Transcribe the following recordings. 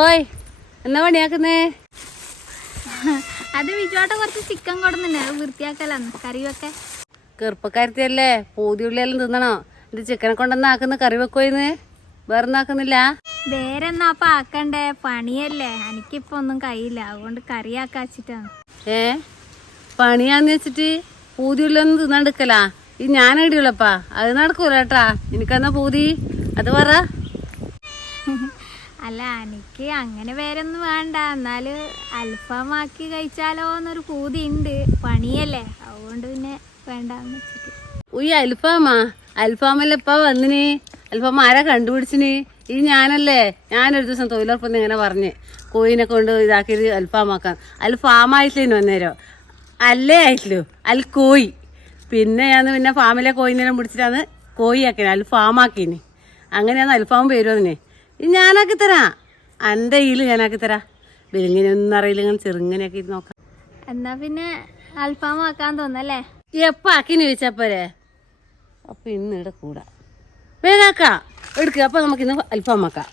ഓയ് എന്നാ പണിയാക്കുന്നേ? അത് വിജുവാട്ട കുറച്ച് ചിക്കൻ കൊടുന്നുണ്ട് വൃത്തിയാക്കലാന്ന് കറി വെക്കാൻ ചെറുപ്പക്കാരത്തിയല്ലേ പൂതിയുള്ളിയെല്ലാം തിന്നണോ? ഇത് ചിക്കനെ കൊണ്ടെന്ന് ആക്കുന്ന കറി വെക്കോയിന്ന് വേറെ ആക്കുന്നില്ല? വേറെന്നാ അപ്പൊ ആക്കണ്ടേ? പണിയല്ലേ. എനിക്കിപ്പൊ ഒന്നും കഴിയില്ല. അതുകൊണ്ട് കറി ആക്കാച്ചിട്ടാണ്. ഏ? പണിയാന്ന് വെച്ചിട്ട് പൂതിയുള്ളൊന്നും തിന്നാണ്ടിക്കലാ ഈ ഞാൻ എടുക്കുള്ളപ്പാ അത് നടക്കൂല കേട്ടാ. എനിക്കെന്നാ പൂതി? അത് പറ. അല്ല എനിക്ക് അങ്ങനെ പേരൊന്നും വേണ്ട. എന്നാൽ അൽഫാമാക്കി കഴിച്ചാലോ എന്നൊരു പൂതി ഉണ്ട് പണിയല്ലേ? അതുകൊണ്ട് പിന്നെ വേണ്ട വെച്ചിട്ട്. ഉയ്യ അൽഫാമാ? അൽഫാമല്ലേ ഇപ്പ വന്നിന്? അൽഫാം ആരാ കണ്ടുപിടിച്ചിന്? ഈ ഞാനല്ലേ? ഞാനൊരു ദിവസം തൊഴിലുറപ്പെന്ന് ഇങ്ങനെ പറഞ്ഞ് കോയിനെ കൊണ്ട് ഇതാക്കിയത് അൽഫാമാക്കാൻ. ആയിട്ടില്ല വന്നേരോ അല്ലേ ആയിട്ടില്ലോ. അൽ കോയി. പിന്നെ ഞാൻ പിന്നെ ഫാമിലെ കോയിനെല്ലാം പിടിച്ചിട്ടാണ് കോയി ആക്കിനെ അൽഫാമാക്കിന്. അങ്ങനെയാണ് അൽഫാം പേര് ഞാനാക്കി തരാം. എന്റെ കയ്യിൽ ഞാനാക്കി തരാം. വെലിങ്ങനെയൊന്നും അറിയില്ല ഇങ്ങനെ ചെറുങ്ങനെയൊക്കെ ഇരുന്ന് നോക്കാം. എന്നാ പിന്നെ അൽഫാം ആക്കാൻ തോന്നല്ലേ എപ്പോ ആക്കിന് ചോദിച്ചപ്പോരെ അപ്പൊ ഇന്ന് ഇവിടെ കൂടാ. വേഗാക്കാ എടുക്കുക അപ്പൊ നമുക്ക് ഇന്ന് അൽഫാം ആക്കാം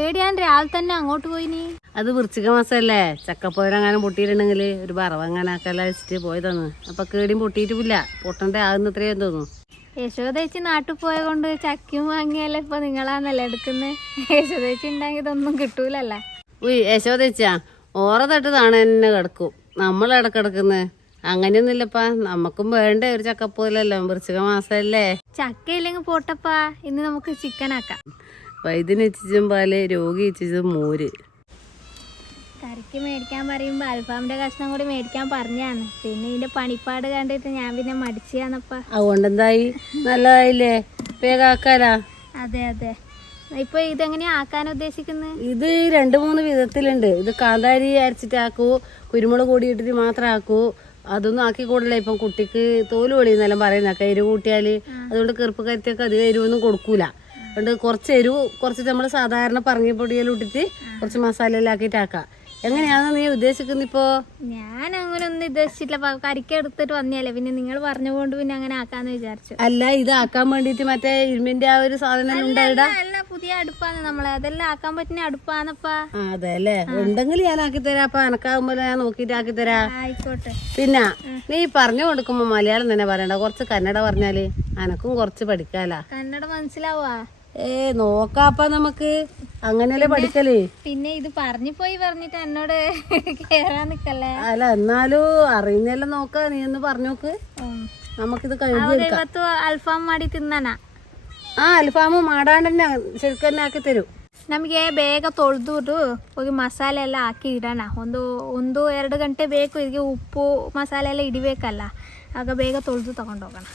ഏടിയാൻ രാവിലെ തന്നെ അങ്ങോട്ട് പോയിനി അത് വൃശ്ചിക മാസമല്ലേ ചക്കപ്പോരങ്ങനെ പൊട്ടിയിട്ടുണ്ടെങ്കിൽ ഒരു വറവ് അങ്ങനെ ആക്കല്ല വെച്ചിട്ട് പോയതാണ്. അപ്പൊ കേടിയും പൊട്ടിയിട്ടില്ല പൊട്ടണ്ടേ? ആകുന്ന ഇത്രയും തോന്നുന്നു. യശോദേച്ചി നാട്ടിൽ പോയ കൊണ്ട് ചക്കയും വാങ്ങിയല്ലേ ഇപ്പൊ നിങ്ങളാന്നല്ലേ എടുക്കുന്നത് യശോദേച്ചി ഉണ്ടെങ്കിൽ ഇതൊന്നും കിട്ടൂലല്ല. ഉയ് യശോദേച്ചാ ഓറ തട്ട് താണ തന്നെ കിടക്കും. നമ്മൾ ഇടക്കിടക്കുന്നത് അങ്ങനെയൊന്നുമില്ലപ്പാ. നമുക്കും വേണ്ട ഒരു ചക്കപ്പോലല്ലോ വൃശ്ചിക മാസമല്ലേ ചക്ക ഇല്ലെങ്കിൽ പോട്ടപ്പാ. ഇന്ന് നമുക്ക് ചിക്കൻ ആക്കാം. വൈദ്യന് ഇച്ചിച്ചും പാൽ രോഗി ഇച്ചിച്ചും മോര്. കറിക്ക് മേടിക്കാൻ പറയുമ്പോ അൽഫാമിന്റെ കഷ്ണം കൂടി മേടിക്കാൻ പറഞ്ഞാണ് പിന്നെ ഇതിന്റെ പണിപ്പാട് കണ്ടിട്ട് ഞാൻ പിന്നെ മടിച്ചാന്നപ്പാ അതുകൊണ്ടെന്തായി? നല്ലതായില്ലേ? വേഗാക്കാലാ അതെ അതെ. ഇപ്പൊ ഇതെങ്ങനെയാ ആക്കാൻ ഉദ്ദേശിക്കുന്നത് ഇത് രണ്ട് മൂന്ന് വിധത്തിലുണ്ട്. ഇത് കാന്താരി അരച്ചിട്ടാക്കൂ കുരുമുളക് കൂടി ഇട്ടിട്ട് മാത്രം ആക്കൂ. അതൊന്നും ആക്കി കൂടല്ല? ഇപ്പം കുട്ടിക്ക് തോൽ പൊളിയെന്നെല്ലാം പറയുന്നൊക്കെ എരിവ് കൂട്ടിയാൽ അതുകൊണ്ട് കറുപ്പ് കരുത്തിയൊക്കെ അധികം എരിവൊന്നും കൊടുക്കൂല. അതുകൊണ്ട് കുറച്ച് എരിവ് കുറച്ച് നമ്മൾ സാധാരണ പറഞ്ഞ പൊടിയെല്ലാം ഇട്ടിട്ട് കുറച്ച് മസാലയെല്ലാം ആക്കിയിട്ട് ആക്കാം. എങ്ങനെയാണെന്ന് നീ ഉദ്ദേശിക്കുന്ന ഇപ്പോ? ഞാൻ അങ്ങനെ ഒന്നും ഉദ്ദേശിച്ചില്ല കരിക്കെടുത്തിട്ട് വന്നല്ലേ പിന്നെ നിങ്ങൾ പറഞ്ഞുകൊണ്ട് പിന്നെ അങ്ങനെ ആക്കാന്ന് വിചാരിച്ചു. അല്ല ഇത് ആക്കാൻ വേണ്ടിട്ട് മറ്റേ ഇരുമ്പിന്റെ ആ ഒരു സാധനം ഉണ്ടായിടാ അല്ല പുതിയ അടുപ്പാണ് നമ്മളെ. അതെല്ലാം ആക്കാൻ പറ്റുന്ന അടുപ്പാണപ്പാ. അതെ അല്ലേ? ഉണ്ടെങ്കിൽ ഞാൻ ആക്കി തരാം അപ്പൊ എനക്കാകുമ്പോ ഞാൻ നോക്കിട്ട് ആക്കി തരാ ആയിക്കോട്ടെ. പിന്നെ നീ പറഞ്ഞു കൊടുക്കുമ്പോ മലയാളം തന്നെ പറയണ്ട. കുറച്ച് കന്നഡ പറഞ്ഞാൽ അനക്കും കുറച്ച് പഠിക്കാലോ. കന്നഡ മനസ്സിലാവാ ഏ നോക്കാപ്പ നമുക്ക് അങ്ങനെയല്ലേ പഠിക്കല് പിന്നെ ഇത് പറഞ്ഞു പോയി പറഞ്ഞിട്ട് എന്നോട് കേറാൻ നിക്കല്ലേ അല്ല എന്നാലും അറിയുന്നെല്ലാം നോക്ക നീ ഒന്ന് പറഞ്ഞു നോക്ക് ഉം. നമുക്കിത് കഴുകി അവിടെ എടുക്കാം ಇವತ್ತು ಅಲ್ಫಾಮ್ ಮಾಡಿ ತಿನ್ನಣ ആ അൽഫാമ് മാടാണ്ട് തന്നെ ശരിക്കും തന്നെ ಆಕಿ ತರು ನಮಗೆ ಬೇಗ ತೊಳೆದು ಹೋಗಿ ಮಸಾಲೆ ಎಲ್ಲ ಹಾಕಿ ಇಡೋಣ ಒಂದು ಒಂದು ಎರಡು ಗಂಟೆ ಬೇಕು ಇದಕ್ಕೆ ಉಪ್ಪು ಮಸಾಲೆ ಎಲ್ಲ ಇಡಬೇಕಲ್ಲ ಆಗ ಬೇಗ ತೊಳೆದು ತಗೊಂಡೋಗೋಣ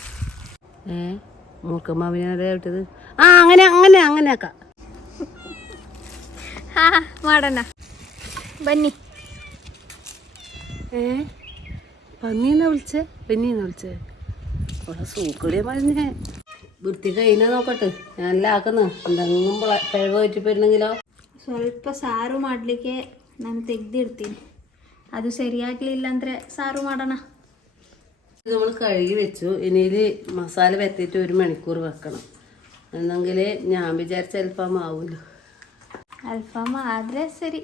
ഏ മൂർക്കമ്മാവിനെ വിട്ടത് ആ അങ്ങനെ അങ്ങനെ അങ്ങനെ ആക്കാം ಹಾಂ ಮಾಡೋಣ ಬನ್ನಿ ഏ പന്നീന്നാ വിളിച്ചേ പെന്നീന്നാ വിളിച്ചേ ഇവിടെ സൂക്കടിയ മരുന്നേ വൃത്തി കഴിഞ്ഞാ നോക്കട്ടെ ഞാനെല്ലാം ആക്കുന്നു എന്തെങ്കിലും പിഴ- പിഴവ് പറ്റിപ്പോയിരുന്നെങ്കിലോ ಸ್ವಲ್ಪ ಸಾರು ಮಾಡಲಿಕ್ಕೆ ನಾನು ತೆಗ್ದಿಡ್ತೀನಿ ಅದು ಸರಿಯಾಗಲಿಲ್ಲ ಅಂದರೆ ಸಾರು ಮಾಡೋಣ ഇത് നമ്മൾ കഴുകി വെച്ചു ഇനി ഇത് മസാല പരത്തിയിട്ട് ഒരു മണിക്കൂർ വെക്കണം എന്നെങ്കിൽ ഞാൻ വിചാരിച്ച അല്പം ആവൂല ಅಲ್ಫಾಮ ಆದರೆ ಸರಿ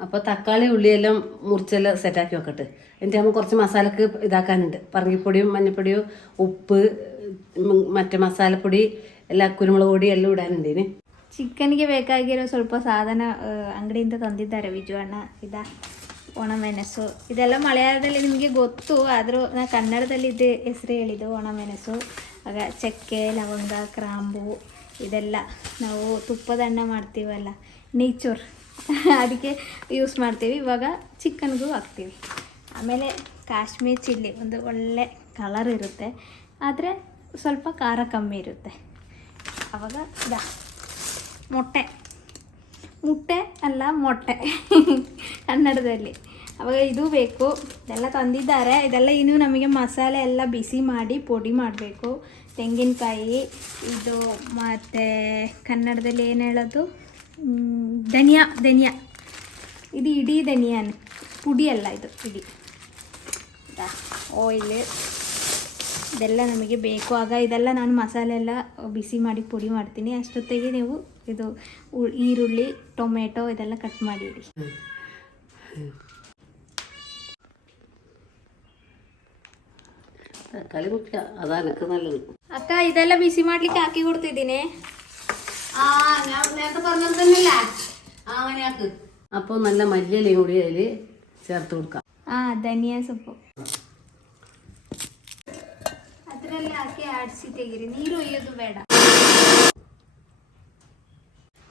അപ്പൊ തക്കാളി ഉള്ളിയെല്ലാം മുറിച്ചെല്ലാം സെറ്റാക്കി വെക്കട്ടെ എന്നിട്ട് നമ്മൾ കുറച്ച് മസാലക്ക് ഇതാക്കാനുണ്ട് പറങ്ങിപ്പൊടിയും മഞ്ഞപ്പൊടിയും ഉപ്പ് ഉം, മറ്റേ മസാലപ്പൊടി എല്ലാ കുരുമുളക് പൊടി എല്ലാം ഇടാനുണ്ട് ഇനി ಚಿಕನ್ಗೆ ಬೇಕಾಗಿರೋ ಸ್ವಲ್ಪ ಸಾಧನ ಆ, ಅಂಗಡಿಯಿಂದ ತಂದಿದ್ದಾರೆ ವಿಜು ಅಣ್ಣ ಇದ ಒಣಮೆಣಸು ಇದೆಲ್ಲ ಮಲಯಾಳದಲ್ಲಿ ನಿಮಗೆ ಗೊತ್ತು ಆದರೂ ನಾ ಕನ್ನಡದಲ್ಲಿ ಇದು ಹೆಸರು ಹೇಳಿದ್ದು ಒಣಮೆಣಸು ಆಗ ಚಕ್ಕೆ, ಲವಂಗ, ಕ್ರಾಂಬು ಇದೆಲ್ಲ ನಾವು ತುಪ್ಪದ ಅನ್ನ ಮಾಡ್ತೀವಲ್ಲ ನೇಚರ್ ಅದಕ್ಕೆ ಯೂಸ್ ಮಾಡ್ತೀವಿ. ಇವಾಗ ಚಿಕನ್ಗೂ ಹಾಕ್ತೀವಿ. ಆಮೇಲೆ ಕಾಶ್ಮೀರ್ ಚಿಲ್ಲಿ ಒಂದು ಒಳ್ಳೆ ಕಲರ್ ಇರುತ್ತೆ. ಆದರೆ ಸ್ವಲ್ಪ ಖಾರ ಕಮ್ಮಿ ಇರುತ್ತೆ. ಆವಾಗ ಇದಾ ಮೊಟ್ಟೆ. ಮೊಟ್ಟೆ ಅಲ್ಲ ಮೊಟ್ಟೆ. ಕನ್ನಡದಲ್ಲಿ. ಅವಾಗ ಇದು ಬೇಕು. ಇದೆಲ್ಲ ತಂದಿದ್ದಾರೆ. ಇದೆಲ್ಲ ಇನ್ನೂ ನಮಗೆ ಮಸಾಲೆ ಎಲ್ಲ ಬಿಸಿ ಮಾಡಿ ಪುಡಿ ಮಾಡಬೇಕು. ತೆಂಗಿನಕಾಯಿ, ಇದು ಮತ್ತು ಕನ್ನಡದಲ್ಲಿ ಏನು ಹೇಳೋದು? ಧನಿಯಾ ಧನಿಯಾ. ಇದು ಇಡೀ ಧನಿಯಾನ. ಪುಡಿ ಅಲ್ಲ ಇದು, ಇಡೀ. ಆಯಿಲ್ ಇದೆಲ್ಲ ನಮಗೆ ಬೇಕು. ಆಗ ಇದೆಲ್ಲ ನಾನು ಮಸಾಲೆ ಎಲ್ಲ ಬಿಸಿ ಮಾಡಿ ಪುಡಿ ಮಾಡ್ತೀನಿ. ಅಷ್ಟೊತ್ತಿಗೆ ನೀವು ಇದು ಈರುಳ್ಳಿ, ಟೊಮೆಟೊ ಇದೆಲ್ಲ ಕಟ್ ಮಾಡಿ ಇಡಿ തക്കാളി മുഖ്യ അതാ എനിക്ക് നല്ലത് ಅಕ್ಕ ಇದೆಲ್ಲ ಬಿಸಿ ಮಾಡ್ಲಿಕ್ಕೆ ಹಾಕಿ ಕೊಡ್ತಿದ್ದೀನಿ ആ ഞാൻ നേരത്തെ പറഞ്ഞത് തന്നെയല്ലേ ആ അങ്ങനെയാക്ക് അപ്പോൾ നല്ല മല്ലിയിലയും കൂടി അതിൽ ചേർത്ത് കൊടുക്കാം ಹಾ ಧನಿಯಾ ಸೊಪ್ಪು ಅದರಲ್ಲಿ ಹಾಕಿ ಆಡಿಸಿ ತೆಗೀರಿ ನೀರು ಒಯ್ಯೋದು ಬೇಡ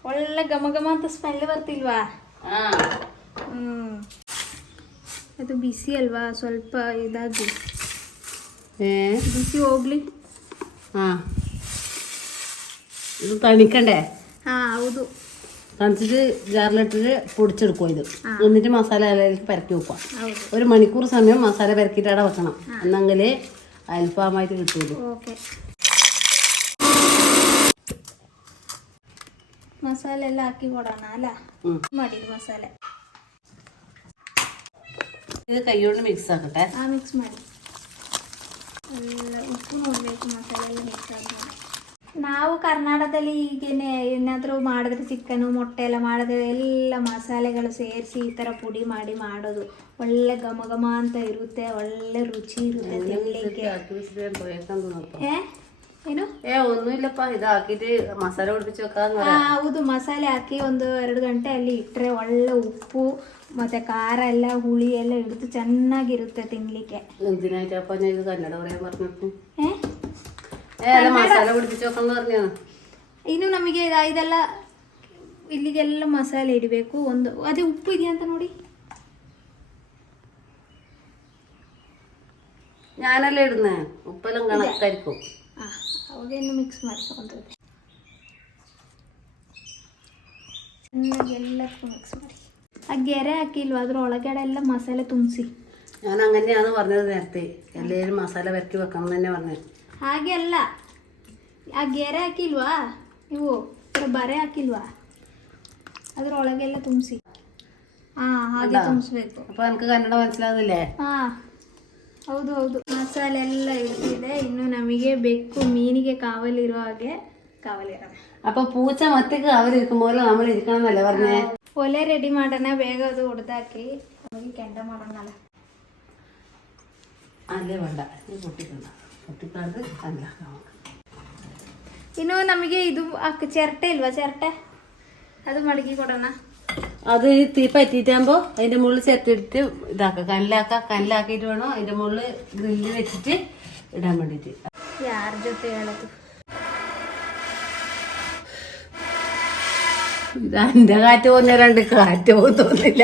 ಒಳ್ಳೆ ಘಮ ಘಮ ಅಂತ ಸ್ಮೆಲ್ ಬರ್ತಿಲ್ವಾ ആ ಹ್ಮ್ ಅದು ಬಿಸಿ ಅಲ್ವಾ ಸ್ವಲ್ಪ ಇದಾಗಿ ഏ? ഇത് തണിക്കണ്ടേ? തണിച്ചിട്ട് ജാറിലിട്ടിട്ട് പൊടിച്ചെടുക്കുക ഇത്? എന്നിട്ട് മസാല അതിലേക്ക് പരക്കി വെക്കുക. ഒരു മണിക്കൂർ സമയം മസാല പരക്കിയിട്ട് വെക്കണം. എന്നെങ്കിൽ അൽഫാമായിട്ട് കിട്ടുള്ളൂ മസാല എല്ലാം ആക്കി കൊടണം അല്ല? മടി മസാല. ഇത് കൈ കൊണ്ട് മിക്സ് ആക്കട്ടെ. ആ മിക്സ് മതി. ಎಲ್ಲ ಉಪ್ಪು ನೋಡಬೇಕು ಮಸಾಲೆ ಎಲ್ಲ ಮಿಕ್ಸ್ ಆದ್ಮೇಲೆ. ನಾವು ಕರ್ನಾಟಕದಲ್ಲಿ ಈಗೇನೆ ಏನಾದರೂ ಮಾಡಿದ್ರೆ ಚಿಕನು ಮೊಟ್ಟೆ ಎಲ್ಲ ಮಾಡಿದ್ರೆ ಎಲ್ಲ ಮಸಾಲೆಗಳು ಸೇರಿಸಿ ಈ ಥರ ಪುಡಿ ಮಾಡಿ ಮಾಡೋದು. ಒಳ್ಳೆ ಘಮ ಘಮ ಅಂತ ಇರುತ್ತೆ ಒಳ್ಳೆ ರುಚಿ ಇರುತ್ತೆ ತಿನ್ನಲಿಕ್ಕೆ. ಏ ಏನು ഏ ഒന്നുമില്ലപ്പാ ഇതാക്കിയിട്ട് മസാല പിടിപ്പിച്ച് വെക്കാന്ന് ಆ, പറയാം ಹೌದು ಮಸಾಲೆ ಹಾಕಿ ಒಂದು ಎರಡು ಗಂಟೆ ಅಲ್ಲಿ ಇಟ್ಟರೆ ಒಳ್ಳೆ ಉಪ್ಪು ಮತ್ತು ಖಾರ ಎಲ್ಲ ಹುಳಿ ಎಲ್ಲ ಹಿಡಿದು ಚೆನ್ನಾಗಿರುತ್ತೆ ತಿನ್ನಲಿಕ್ಕೆ എന്തിനായിട്ടപ്പാ ഞാൻ ഇത് കന്നഡ പറയാൻ പറഞ്ഞിട്ട് ಏ ഏ അല്ല മസാല പിടിപ്പിച്ച് വെക്കാന്ന് പറഞ്ഞാണ് ಇನ್ನು ನಮಗೆ ಇದ- ಇದೆಲ್ಲ ಇಲ್ಲಿಗೆಲ್ಲ ಮಸಾಲೆ ಇಡಬೇಕು ಒಂದು ಅದೇ ಉಪ್ಪು ಇದೆಯಾ ಅಂತ ನೋಡಿ ഞാനല്ലേ ഇടുന്നേ ഉപ്പെല്ലാം കണക്കായിരിക്കും ಹಾಂ ಅವಾಗೇನು ಮಿಕ್ಸ್ ಮಾಡ್ಕೊಂಡು ಚೆನ್ನಾಗಿ ಎಲ್ಲಕ್ಕೂ ಮಿಕ್ಸ್ ಮಾಡಿ ಆ ಗೆರೆ ಹಾಕಿಲ್ವಾ ಅದ್ರ ಒಳಗಡೆ ಎಲ್ಲ ಮಸಾಲೆ ತುಂಬಿಸಿ ഞാൻ അങ്ങനെയാണ് പറഞ്ഞത് നേരത്തെ എല്ലാവരും മസാല പരക്കി വെക്കണം എന്ന് തന്നെ പറഞ്ഞത് ಹಾಗೆ ಅಲ್ಲ ಆ ಗೆರೆ ಹಾಕಿಲ್ವಾ ನೀವು ಈ ಥರ ಬರೆ ಹಾಕಿಲ್ವಾ ಅದ್ರೊಳಗೆಲ್ಲ ತುಂಬಿಸಿ ಹಾಂ ಹಾಗೆ ತುಂಬಿಸ್ಬೇಕು അപ്പൊ എനിക്ക് കന്നഡ മനസ്സിലാവുന്നില്ലേ ಹಾಂ ಹೌದು ಹೌದು ಮಸಾಲೆ ಎಲ್ಲ ಇಡ್ತಿದೆ ಇನ್ನು ನಮಗೆ ಬೆಕ್ಕು ಮೀನಿಗೆ ಕಾವಲಿರೋ ಹಾಗೆ ಕಾವಲಿರೋದು അപ്പൊ പൂച്ച മറ്റേക്ക് അവരിക്കുമ്പോൾ നമ്മൾ ഇരിക്കണം എന്നല്ലേ പറഞ്ഞേ ಒಲೆ ರೆಡಿ ಮಾಡೋಣ ಬೇಗ ಅದು ಹೊಡೆದಾಕಿ ಹೋಗಿ ಕೆಂಡ ಮಾಡೋಣಲ್ಲ അല്ലേ വേണ്ട ഇത് പൊട്ടിക്കണ്ട പൊട്ടിക്കാണ്ട് അല്ല ಇನ್ನು ನಮಗೆ ಇದು ಹಾಕ್ ಚಿರಟೆ ಇಲ್ವಾ ಚಿರಟೆ ಅದು ಮಡಗಿ ಕೊಡೋಣ അത് ഈ തീ പറ്റിയിട്ടാകുമ്പോ അതിന്റെ മുകളിൽ ചെത്തിട്ട് ഇതാക്കാം കനലാക്കാം കനലാക്കിയിട്ട് വേണം അതിന്റെ മുകളിൽ ഗ്രില്ല് വെച്ചിട്ട് ഇടാൻ വേണ്ടിട്ട് ಯಾರ ಜೊತೆ ಹೇಳೋದು ഇത് എന്റെ കാറ്റ് പോകുന്ന രണ്ട് കാറ്റ് പോകുന്നില്ല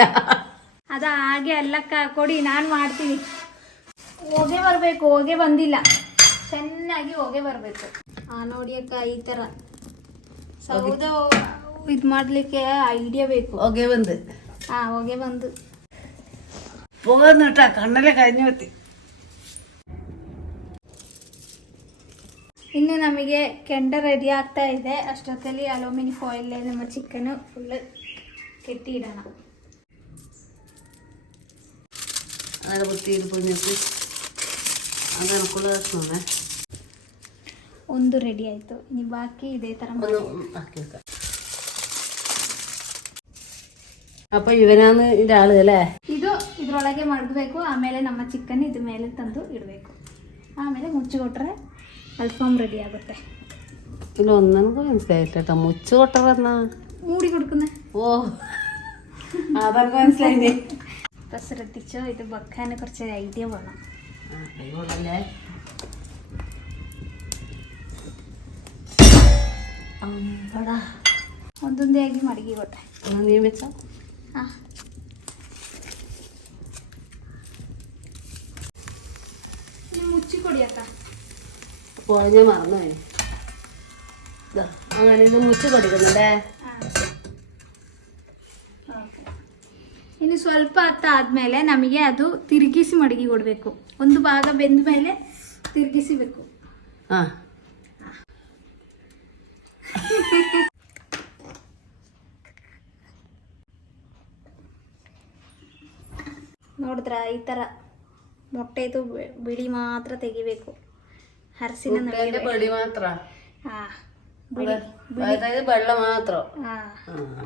ಅದು ಹಾಗೆ ಅಲ್ಲಕ್ಕ ಕೊಡಿ ನಾನು ಮಾಡ್ತೀನಿ ಹೊಗೆ ಬರಬೇಕು ಹೊಗೆ ಬಂದಿಲ್ಲ ಚೆನ್ನಾಗಿ ಹೊಗೆ ಬರಬೇಕು ಆ ನೋಡಿ ಅಕ್ಕ ಈ ಥರ ಸೌದೆ ಇದು ಮಾಡಲಿಕ್ಕೆ ಐಡಿಯಾ ಬೇಕು ഓക്കെ വന്ന് ಆ ಹೊಗೆ ಬಂದು പോകുന്നിട്ടാ കണ്ണല്ലേ കഴിഞ്ഞു വെത്തി ಇನ್ನು ನಮಗೆ ಕೆಂಡ ರೆಡಿ ಆಗ್ತಾ ಇದೆ ಅಷ್ಟೊತ್ತಲ್ಲಿ ಅಲೂಮಿನಿ ಫಾಯಿಲ್ ನಮ್ಮ ಚಿಕನ್ ಫುಲ್ ಕೆತ್ತಿ ಇಡೋಣ അങ്ങനെ കുത്തിയിട്ട് പൊഞ്ഞിട്ട് അത് എനക്കുള്ള കഷ്ണമേ ಒಂದು ರೆಡಿ ಆಯಿತು ಇನ್ನು ಬಾಕಿ ಇದೇ ಥರ ಮಾಡಿ ഒന്ന് ആക്കി വെക്കാം അപ്പൊ ഇവനാണ് ഇതിന്റെ ആള് അല്ലേ ಇದು ಇದರೊಳಗೆ ಮಡಗಬೇಕು ಆಮೇಲೆ ನಮ್ಮ ಚಿಕನ್ ಇದ್ರ ಮೇಲೆ ತಂದು ಇಡಬೇಕು ಆಮೇಲೆ ಮುಚ್ಚಿಕೊಟ್ರೆ ಅಲ್ಫಾಮ್ ರೆಡಿ ಆಗುತ್ತೆ പിന്നെ ഒന്നെനിക്ക് മനസ്സിലായില്ല കേട്ടോ മുച്ചു കൊട്ടറന്നാ ಮೂಡಿ കൊടുക്കുന്ന ഓ അതൊക്കെ മനസ്സിലായില്ലേ ഇപ്പം ശ്രദ്ധിച്ചോ ഇത് വെക്കാൻ കുറച്ച് ഐഡിയ വേണം ആ, കൈ കൊള്ളല്ലേ അമ്പടാ ಒಂದೊಂದೇ ಆಗಿ ಮಡಗಿ ಕೊಟ್ಟೆ ഒന്ന് നീ വെച്ചോ ಹಾಂ ಮುಚ್ಚಿ ಕೊಡಿ ಅಕ್ಕ പോയ മറന്നു പോയി ദാ, അങ്ങനെ ഇത് മുച്ചു കൊടുക്കുന്നുണ്ടേ ಇನ್ನು ಸ್ವಲ್ಪ ಹೊತ್ತು ಆದಮೇಲೆ ನಮಗೆ ಅದು ತಿರುಗಿಸಿ ಮಡಗಿ ಕೊಡಬೇಕು ಒಂದು ಭಾಗ ಬೆಂದ ಮೇಲೆ ತಿರುಗಿಸಬೇಕು ആ ನೋಡಿದ್ರ ಈ ತರ ಮೊಟ್ಟೆದು ಬಿಳಿ ಮಾತ್ರ ತೆಗಿಬೇಕು ಹರಸಿನ ಬಿಳಿ ಮಾತ್ರ ಹಾಂ അതായത് വെള്ളം മാത്രം.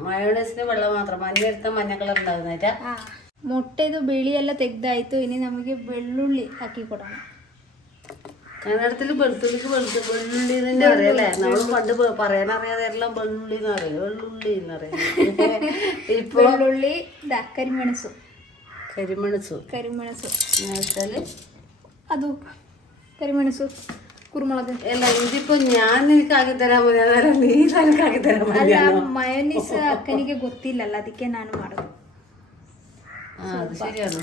മയോണൈസിന് വെള്ളം മാത്രം മഞ്ഞ മഞ്ഞ കളർ തെഗ്തായിത്തു ഇനി നമുക്ക് വെള്ളുള്ളി ആക്കി കൊടുക്കണം. കന്നഡത്തിൽ വെളുത്തുള്ളിക്ക് വെളുത്തു വെള്ളുള്ളി അറിയാലേ നമ്മൾ പണ്ട് പറയാൻ അറിയാതെ എല്ലാം വെള്ളുള്ളി എന്ന് അറിയാം വെള്ളുള്ളി എന്ന് ഇപ്പൊ വെള്ളുള്ളി ಕರಿಮೆಣಸು കരിമണസു ಕರಿಮೆಣಸು വെച്ചാല് ಅದು ಕರಿಮೆಣಸು ಕುರುಮೊಳಗು അല്ല ഇതിപ്പോ ഞാൻ നിനക്ക് ആക്കി തരാൻ മതി നീ എനിക്ക് ആക്കി തരാൻ മതി ಅಲ್ಲ ಮಯೋನಿಸ್ ಅಕ್ಕನಿಗೆ ಗೊತ್ತಿಲ್ಲಲ್ಲ ಅದಕ್ಕೆ ನಾನು ಮಾಡೋದು ആ അത് ശരിയാണ്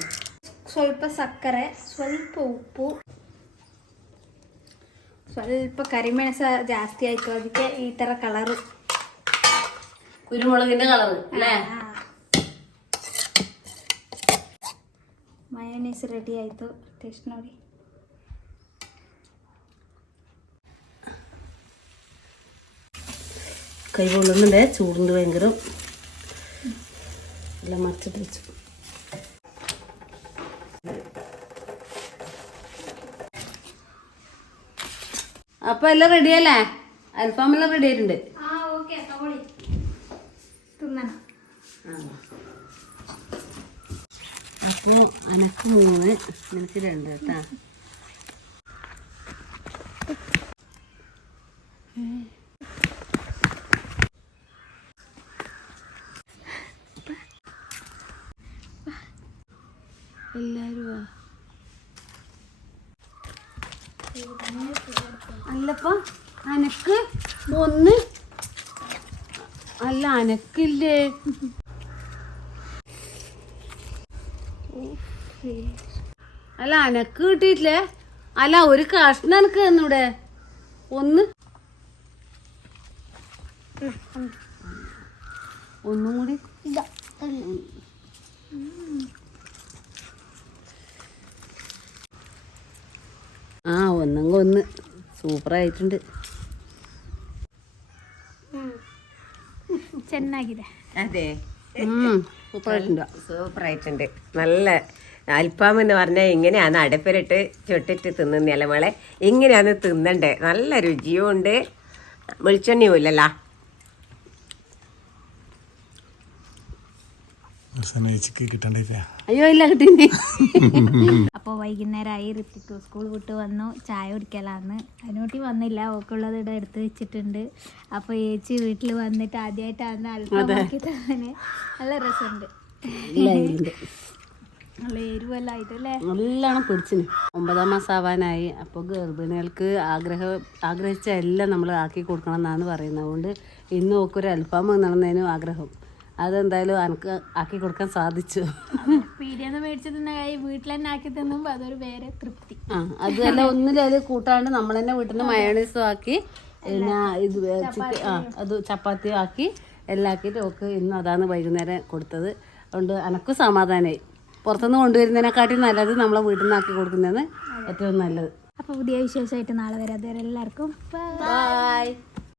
ಸ್ವಲ್ಪ ಸಕ್ಕರೆ ಸ್ವಲ್ಪ ಉಪ್ಪು ಸ್ವಲ್ಪ ಕರಿಮೆಣಸ ಜಾಸ್ತಿ ಆಯ್ತು ಅದಕ್ಕೆ ಈ ತರ ಕಲರು കുരുമുളകിന്റെ കളറ് അല്ലേ ಮಯೋನೀಸ್ ರೆಡಿ ಆಯ್ತು ಟೇಸ್ಟ್ ನೋಡಿ കൈ കൊള്ളുന്നുണ്ടേ ചൂടുണ്ട് ഭയങ്കര എല്ലാം മറിച്ചിട്ട് വെച്ചു അപ്പൊ എല്ലാം റെഡിയല്ലേ അൽഫാം എല്ലാം റെഡി ആയിട്ടുണ്ട് അപ്പോൾ അനക്ക് മൂന്ന് നിനക്ക് രണ്ട് കേട്ടാ. എല്ലാരും വാ. അനക്ക് ഒന്ന്. അല്ല അനക്കില്ലേ? അല്ല അനക്ക് കിട്ടിയിട്ടില്ലേ അല്ല ഒരു കഷ്ണം എനക്ക് തന്നൂടെ ഒന്ന് ഒന്നും കൂടി ആ ഒന്നെങ്കിൽ ഒന്ന് സൂപ്പറായിട്ടുണ്ട് ಚೆನ್ನಾಗಿದೆ അതെ സൂപ്പറായിട്ടുണ്ട്. നല്ല അൽഫാം എന്ന് പറഞ്ഞാൽ ഇങ്ങനെയാണ് അടപ്പിലിട്ട് ചുട്ടിട്ട് തിന്നുന്ന മോളെ? ഇങ്ങനെയാണ് തിന്നണ്ടേ. നല്ല രുചിയും ഉണ്ട്. വെളിച്ചെണ്ണയും ഇല്ലല്ലോ. അയ്യോ ഇല്ല കിട്ടീനി അപ്പോൾ വൈകുന്നേരമായി ഋത്തിക്ക് സ്കൂൾ വിട്ട് വന്നു. ചായ കുടിക്കലാന്ന്. അതിനോട്ടി വന്നില്ല. ഓക്കുള്ളത് ഇവിടെ എടുത്ത് വെച്ചിട്ടുണ്ട്. അപ്പോൾ ഏച്ചി വീട്ടിൽ വന്നിട്ട് ആദ്യമായിട്ടാണ് അല്പമാക്കി തന്നെ നല്ല രസമുണ്ട്. നല്ല നല്ലോണം പിടിച്ചിന്. ഒമ്പതാം മാസം ആവാനായി. അപ്പോൾ ഗർഭിണികൾക്ക് ആഗ്രഹം ആഗ്രഹിച്ച എല്ലാം നമ്മൾ ആക്കി കൊടുക്കണം എന്നാണ് പറയുന്നത്. അതുകൊണ്ട് ഇന്ന് ഓക്കൊരു അൽഫാം നടന്നതിനും ആഗ്രഹം. അതെന്തായാലും എനിക്ക് ആക്കി കൊടുക്കാൻ സാധിച്ചു. പീടിയെന്ന് മേടിച്ച് തിന്ന കാര്യം വീട്ടിൽ തന്നെ. ആക്കി തിന്നുമ്പോ അതൊരു വേറെ തൃപ്തി. ആ അതുമല്ല ഒന്നിലും കൂട്ടാണ്ട് നമ്മൾ തന്നെ വീട്ടിൽ നിന്ന് മയോണൈസും ആക്കി പിന്നെ ഇത് ചിക്കൻ ആ അത് ചപ്പാത്തി ആക്കി എല്ലാം ആക്കിയിട്ട് ഓക്ക് ഇന്ന് അതാണ് വൈകുന്നേരം കൊടുത്തത്. അതുകൊണ്ട് എനക്ക് സമാധാനമായി പുറത്തുനിന്ന് കൊണ്ടുവരുന്നതിനെക്കാട്ടി നല്ലത് നമ്മളെ വീട്ടിൽ നിന്ന് ആക്കി കൊടുക്കുന്നതാണ് ഏറ്റവും നല്ലത്. അപ്പോൾ പുതിയ വിശേഷമായിട്ട് നാളെ വരാം. അതുവരെ എല്ലാവർക്കും ബൈ